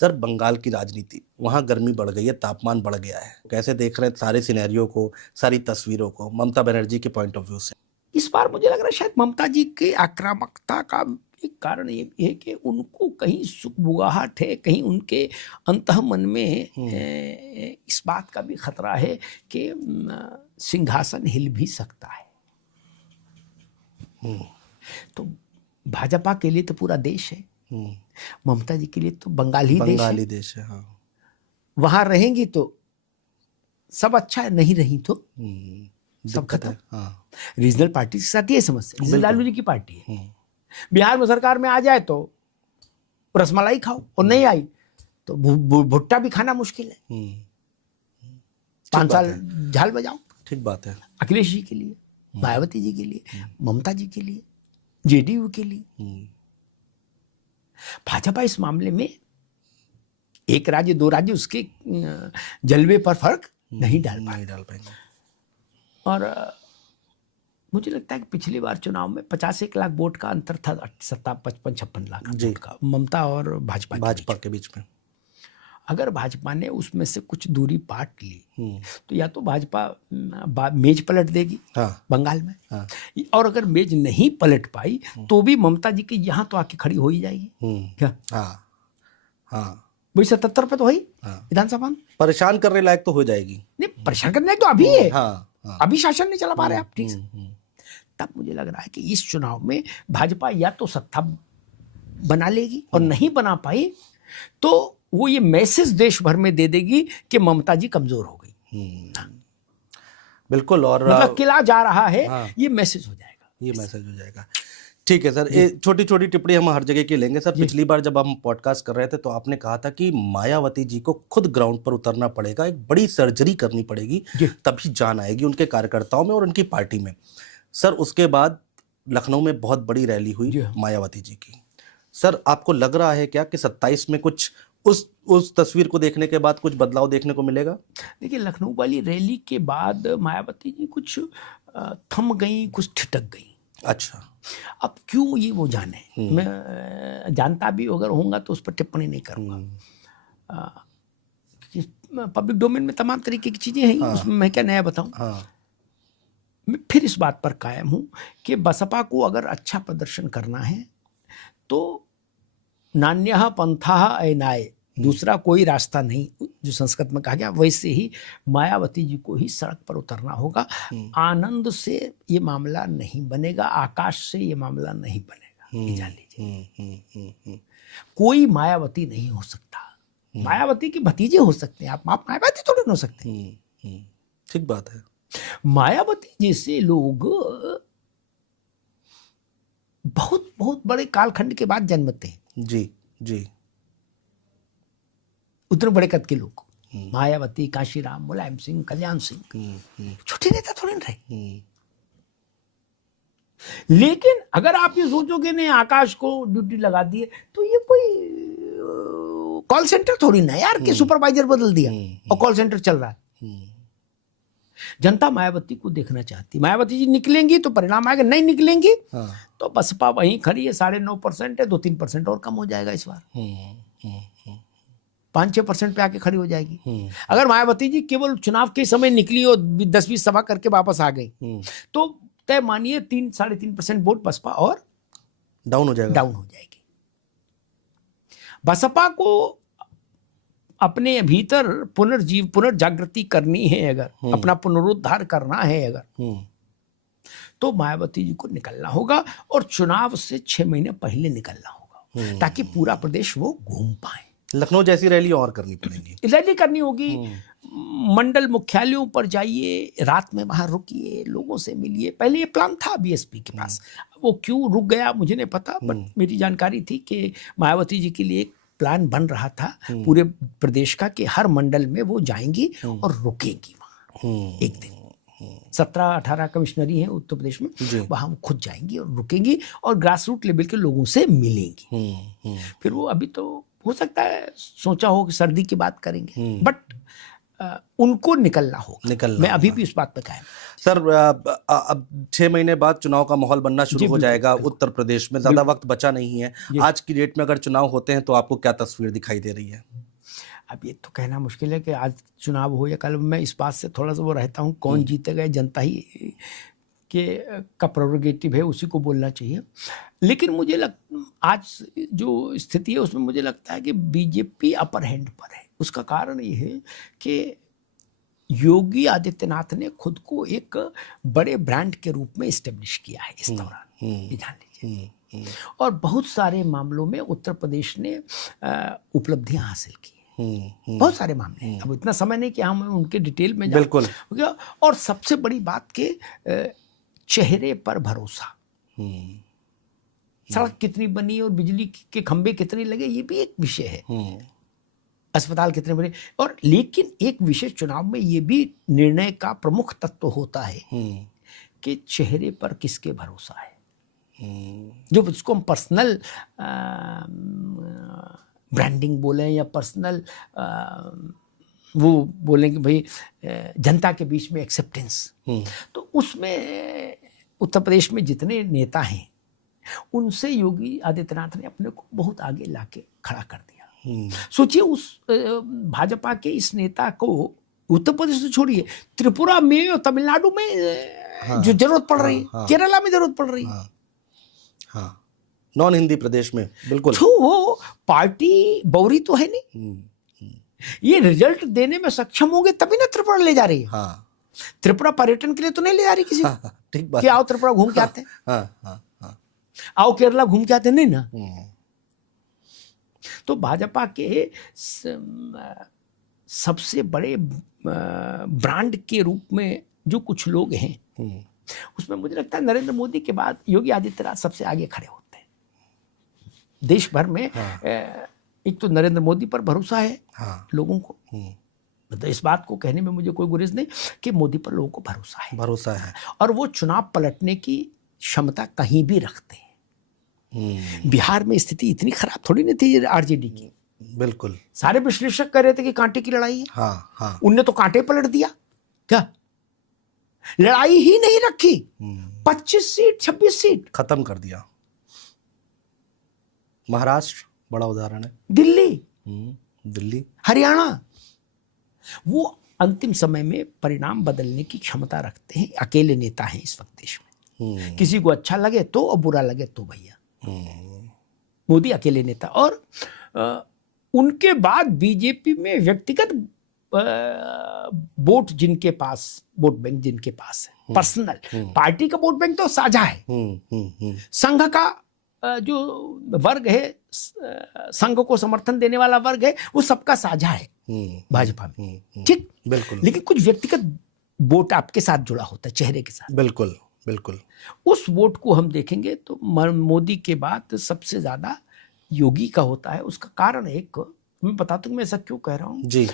Sir Bengal की राजनीति, वहाँ गर्मी बढ़ गई है, तापमान बढ़ गया है, कैसे देख रहे हैं सारे सिनेरियो को, सारी तस्वीरों को ममता बनर्जी के पॉइंट ऑफ व्यू से? इस बार मुझे लग रहा है शायद ममता जी की आक्रामकता का एक कारण ये भी है कि उनको कहीं सुखबुगाहट है, कहीं उनके अंतः मन में इस बात का भी खतरा है कि सिंहासन हिल भी सकता है। तो भाजपा के लिए तो पूरा देश है, ममता जी के लिए तो बंगाली देश है। हाँ। वहां रहेंगी तो सब अच्छा है, नहीं रही तो सब खत्म। हाँ। रीजनल पार्टी के साथ ये समस्या, रीजनल लालू जी की पार्टी है। बिहार में सरकार में आ जाए तो रसमलाई खाओ, और नहीं आई तो भुट्टा भी खाना मुश्किल है। 5 साल झाल बजाओ। ठीक बात है। अखिलेश जी के लिए, मायावती जी के लिए, ममता जी के लिए, जेडीयू के लिए। भाजपा इस मामले में एक राज्य दो राज्य उसके जलवे पर फर्क नहीं डाल पाएंगे। और मुझे लगता है कि पिछली बार चुनाव में 50-1 लाख वोट का अंतर था, 55-56 लाख वोट का ममता और भाजपा के बीच में। अगर भाजपा ने उसमें से कुछ दूरी पाट ली तो या तो भाजपा मेज पलट देगी बंगाल में, और अगर मेज नहीं पलट पाई तो भी ममता जी के यहाँ तो आके खड़ी हो ही जाएगी। क्या? वही 77 पे तो वही विधानसभा में परेशान करने लायक तो हो जाएगी। नहीं, परेशान करने लायक तो अभी है। अभी शासन नहीं चला पा रहे आप ठीक से। तब मुझे लग रहा है कि इस चुनाव में भाजपा या तो सत्ता बना लेगी, और नहीं बना पाई तो वो ये मैसेज देश भर में दे देगी कि ममता जी कमजोर हो गई। बिल्कुल। और मतलब किला जा रहा है, ये मैसेज हो जाएगा। ठीक है सर, ये छोटी छोटी टिप्पणी हम हर जगह की लेंगे सर। पिछली बार जब हम पॉडकास्ट कर रहे थे तो आपने कहा था कि मायावती जी को खुद ग्राउंड पर उतरना पड़ेगा, एक बड़ी सर्जरी करनी पड़ेगी, तभी जान आएगी उनके कार्यकर्ताओं में और उनकी पार्टी में। सर उसके बाद लखनऊ में बहुत बड़ी रैली हुई मायावती जी की। सर आपको लग रहा है क्या कि 27 में कुछ उस तस्वीर को देखने के बाद कुछ बदलाव देखने को मिलेगा? देखिए, लखनऊ वाली रैली के बाद मायावती जी कुछ थम गई, कुछ ठिठक गई। अच्छा, अब क्यों ये वो जाने। मैं जानता भी अगर होऊंगा तो उस पर टिप्पणी नहीं करूंगा। पब्लिक डोमेन में तमाम तरीके की चीजें हैं, उसमें मैं क्या नया बताऊं। मैं फिर इस बात पर कायम हूं कि बसपा को अगर अच्छा प्रदर्शन करना है तो नान्यः पंथः अयनाय, दूसरा कोई रास्ता नहीं, जो संस्कृत में कहा गया, वैसे ही मायावती जी को ही सड़क पर उतरना होगा। आनंद से ये मामला नहीं बनेगा, आकाश से ये मामला नहीं बनेगा, ये जान लीजिए। कोई मायावती नहीं हो सकता। मायावती की भतीजे हो सकते हैं, आप मायावती थोड़ी नहीं हो सकते। ठीक बात है। मायावती जैसे लोग बहुत बहुत बड़े कालखंड के बाद जन्मते हैं। जी। उतने बड़े कद के लोग, मायावती, काशीराम, मुलायम सिंह, कल्याण सिंह, छोटे नेता थोड़े ना रहे। लेकिन अगर आप ये सोचोगे नहीं आकाश को ड्यूटी लगा दिए तो ये कोई कॉल सेंटर थोड़ी ना यार कि सुपरवाइजर बदल दिया और कॉल सेंटर चल रहा है। जनता मायावती को देखना चाहती। मायावती जी निकलेंगी तो परिणाम आएगा, नहीं निकलेंगी तो बसपा वहीं खड़ी है, 9.5% है, 2-3% और कम हो जाएगा इस बार। 5-6% पे आके खड़ी हो जाएगी। अगर मायावती जी केवल चुनाव के समय निकली और 10-20 सभा करके वापस आ गई तो तय मानिए 3-3.5% वोट बसपा और डाउन हो जाएगी। बसपा को अपने भीतर पुनर्जागृति करनी है, अगर अपना पुनरुद्धार करना है अगर, तो मायावती जी को निकलना होगा, और चुनाव से 6 महीने पहले निकलना होगा ताकि पूरा प्रदेश वो घूम पाए। लखनऊ जैसी रैली और करनी पड़ेगी, रैली करनी होगी। मंडल मुख्यालयों पर जाइए, रात में वहां रुकिए, लोगों से मिलिए। पहले ये प्लान था बीएसपी के पास, वो क्यों रुक गया मुझे नहीं पता, बट मेरी जानकारी थी कि मायावती जी के लिए प्लान बन रहा था पूरे प्रदेश का कि हर मंडल में वो जाएंगी और रुकेंगी वहां एक दिन। 17-18 कमिश्नरी हैं उत्तर प्रदेश में, वहां वो खुद जाएंगी और रुकेंगी और ग्रास रूट लेवल के लोगों से मिलेंगी। फिर वो अभी तो हो सकता है सोचा हो कि सर्दी की बात करेंगे, बट उनको निकलना होगा। मैं अभी भी इस बात पे कायम। सर अब 6 महीने बाद चुनाव का माहौल बनना शुरू हो जाएगा उत्तर प्रदेश में, ज्यादा वक्त बचा नहीं है। आज की डेट में अगर चुनाव होते हैं तो आपको क्या तस्वीर दिखाई दे रही है? अब ये तो कहना मुश्किल है कि आज चुनाव हो या कल, मैं इस बात से थोड़ा सा वो रहता हूँ, कौन जीतेगा जनता ही का प्रोरोगेटिव है, उसी को बोलना चाहिए। लेकिन मुझे आज जो स्थिति है उसमें मुझे लगता है कि बीजेपी अपर हैंड पर है। उसका कारण ये है कि योगी आदित्यनाथ ने खुद को एक बड़े ब्रांड के रूप में इस्टेब्लिश किया है इस दौरान, ये जान लीजिए। और बहुत सारे मामलों में उत्तर प्रदेश ने उपलब्धियां हासिल की, बहुत सारे मामले हैं। अब इतना समय नहीं कि हम उनके डिटेल में जाएं। बिल्कुल। और सबसे बड़ी बात के चेहरे पर भरोसा, सड़क कितनी बनी और बिजली के खंभे कितने लगे ये भी एक विषय है, अस्पताल कितने बने, और लेकिन एक विशेष चुनाव में ये भी निर्णय का प्रमुख तत्व होता है कि चेहरे पर किसके भरोसा है। जो जिसको हम पर्सनल ब्रांडिंग बोलें या पर्सनल वो बोलें कि भाई जनता के बीच में एक्सेप्टेंस, तो उसमें उत्तर प्रदेश में जितने नेता हैं उनसे योगी आदित्यनाथ ने अपने को बहुत आगे लाके खड़ा कर दिया। सोचिए उस भाजपा के इस नेता को उत्तर प्रदेश से छोड़िए, त्रिपुरा में और तमिलनाडु में जो जरूरत पड़ रही है, केरला में जरूरत पड़ रही है, नॉन हिंदी प्रदेश में, बिल्कुल। तो वो पार्टी बौरी तो है नहीं, ये रिजल्ट देने में सक्षम होंगे तभी ना त्रिपुरा ले जा रही है। त्रिपुरा पर्यटन के लिए तो नहीं ले जा रही किसी को, ठीक बात, कि आओ त्रिपुरा घूम के आते हैं, आओ केरला घूम के आते, नहीं ना। तो भाजपा के सबसे बड़े ब्रांड के रूप में जो कुछ लोग हैं उसमें मुझे लगता है नरेंद्र मोदी के बाद योगी आदित्यनाथ सबसे आगे खड़े होते हैं देश भर में। एक तो नरेंद्र मोदी पर भरोसा है लोगों को, मतलब इस बात को कहने में मुझे कोई गुरेज नहीं कि मोदी पर लोगों को भरोसा है, और वो चुनाव पलटने की क्षमता कहीं भी रखते हैं। बिहार में स्थिति इतनी खराब थोड़ी नहीं थी आरजेडी की, बिल्कुल। सारे विश्लेषक कह रहे थे कि कांटे की लड़ाई है, उनने तो कांटे पलट दिया, क्या लड़ाई ही नहीं रखी, 25 सीट 26 सीट खत्म कर दिया। महाराष्ट्र बड़ा उदाहरण है, दिल्ली, हरियाणा, वो अंतिम समय में परिणाम बदलने की क्षमता रखते हैं। अकेले नेता हैं इस वक्त देश में, किसी को अच्छा लगे तो और बुरा लगे तो भैया, मोदी अकेले नेता। और उनके बाद बीजेपी में व्यक्तिगत वोट जिनके पास, वोट बैंक जिनके पास है, पर्सनल, पार्टी का वोट बैंक तो साझा है, संघ का जो वर्ग है, संघ को समर्थन देने वाला वर्ग है, वो सबका साझा है भाजपा में, ठीक, बिल्कुल। लेकिन कुछ व्यक्तिगत वोट आपके साथ जुड़ा होता है, चेहरे के साथ, बिल्कुल बिल्कुल। उस वोट को हम देखेंगे तो मोदी के बाद सबसे ज्यादा योगी का होता है। उसका कारण एक मैं बताता हूँ, मैं ऐसा क्यों कह रहा हूँ जी।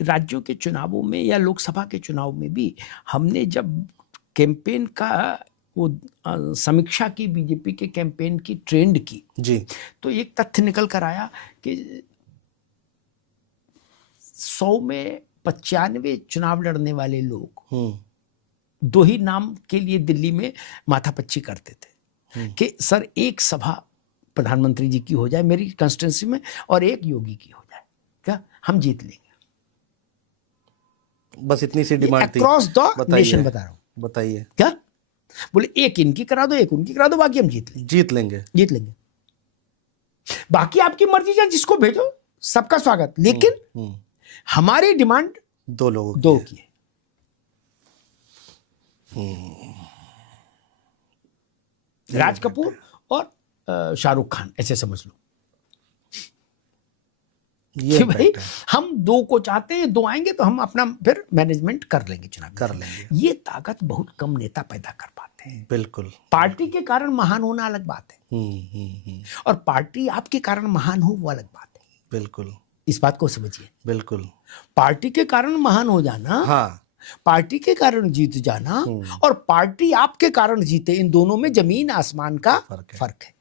राज्यों के चुनावों में या लोकसभा के चुनाव में भी हमने जब कैंपेन का वो समीक्षा की, बीजेपी के कैंपेन की ट्रेंड की जी, तो एक तथ्य निकल कर आया कि 100 में 95 चुनाव लड़ने वाले लोग दो ही नाम के लिए दिल्ली में माथापच्ची करते थे कि सर एक सभा प्रधानमंत्री जी की हो जाए मेरी कंस्टिट्यूंसी में और एक योगी की हो जाए, क्या हम जीत लेंगे। बस इतनी सी डिमांड थी, अक्रॉस द नेशन बता रहा हूं। बताइए क्या बोले, एक इनकी करा दो एक उनकी करा दो, बाकी हम जीत लेंगे। बाकी आपकी मर्जी, चाहे जिसको भेजो, सबका स्वागत, लेकिन हमारी डिमांड दो लोगों की है। राज कपूर और शाहरुख खान, ऐसे समझ लो ये भाई हम दो को चाहते हैं, दो आएंगे तो हम अपना फिर मैनेजमेंट कर लेंगे, चुनाव कर लेंगे। ये ताकत बहुत कम नेता पैदा कर पाते हैं। बिल्कुल। पार्टी के कारण महान होना अलग बात है, और पार्टी आपके कारण महान हो वो अलग बात है। बिल्कुल, इस बात को समझिए। बिल्कुल। पार्टी के कारण महान हो जाना, हाँ, पार्टी के कारण जीत जाना और पार्टी आपके कारण जीते, इन दोनों में जमीन आसमान का फर्क है।